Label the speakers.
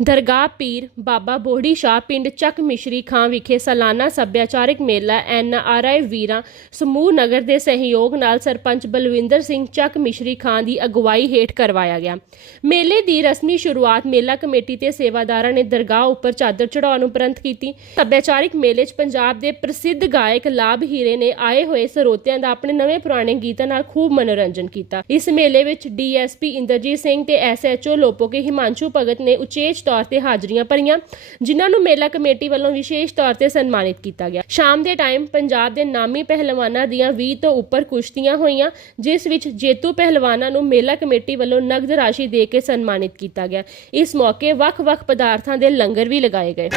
Speaker 1: ਦਰਗਾਹ ਪੀਰ ਬਾਬਾ ਬੋੜੀ ਸ਼ਾਹ ਪਿੰਡ ਚੱਕ ਮਿਸ਼ਰੀ ਖਾਂ ਵਿਖੇ ਸਾਲਾਨਾ ਸੱਭਿਆਚਾਰਕ ਮੇਲਾ ਐਨ ਆਰ ਆਈ ਵੀਰਾਂ ਸਮੂਹ ਨਗਰ ਦੇ ਸਹਿਯੋਗ ਨਾਲ ਸਰਪੰਚ ਬਲਵਿੰਦਰ ਸਿੰਘ ਚੱਕ ਮਿਸ਼ਰੀ ਖਾਂ ਦੀ ਅਗਵਾਈ ਹੇਠ ਕਰਵਾਇਆ ਗਿਆ। ਮੇਲੇ ਦੀ ਰਸਮੀ ਸ਼ੁਰੂਆਤ ਮੇਲਾ ਕਮੇਟੀ ਤੇ ਸੇਵਾਦਾਰਾਂ ਨੇ ਦਰਗਾਹ ਉੱਪਰ ਚਾਦਰ ਚੜਾਉਣ ਉਪਰੰਤ ਕੀਤੀ। ਸੱਭਿਆਚਾਰਕ ਮੇਲੇ 'ਚ ਪੰਜਾਬ ਦੇ ਪ੍ਰਸਿੱਧ ਗਾਇਕ ਲਾਭ ਹੀਰੇ ਨੇ ਆਏ ਹੋਏ ਸਰੋਤਿਆਂ ਦਾ ਆਪਣੇ ਨਵੇਂ ਪੁਰਾਣੇ ਗੀਤਾਂ ਨਾਲ ਖੂਬ ਮਨੋਰੰਜਨ ਕੀਤਾ। ਇਸ ਮੇਲੇ ਵਿੱਚ ਡੀਐਸਪੀ ਇੰਦਰਜੀਤ ਸਿੰਘ ਤੇ ਐਸਐਚਓ ਲੋਪੋਕੇ ਹਿਮਾਂਸ਼ੂ ਭਗਤ ਨੇ ਉਚੇਚ ਤੌਰ ਤੇ ਹਾਜ਼ਰੀਆਂ ਭਰੀਆਂ, ਜਿਨ੍ਹਾਂ ਨੂੰ ਮੇਲਾ ਕਮੇਟੀ ਵੱਲੋਂ ਵਿਸ਼ੇਸ਼ ਤੌਰ ਤੇ ਸਨਮਾਨਿਤ ਕੀਤਾ ਗਿਆ। ਸ਼ਾਮ ਦੇ ਟਾਈਮ ਪੰਜਾਬ ਦੇ ਨਾਮੀ ਪਹਿਲਵਾਨਾਂ ਦੀਆਂ 20 ਤੋਂ ਉੱਪਰ ਕੁਸ਼ਤੀਆਂ ਹੋਈਆਂ, ਜਿਸ ਵਿੱਚ ਜੇਤੂ ਪਹਿਲਵਾਨਾਂ ਨੂੰ ਮੇਲਾ ਕਮੇਟੀ ਵੱਲੋਂ ਨਗਦ ਰਾਸ਼ੀ ਦੇ ਕੇ ਸਨਮਾਨਿਤ ਕੀਤਾ ਗਿਆ। ਇਸ ਮੌਕੇ ਵੱਖ-ਵੱਖ ਪਦਾਰਥਾਂ ਦੇ ਲੰਗਰ ਵੀ ਲਗਾਏ ਗਏ।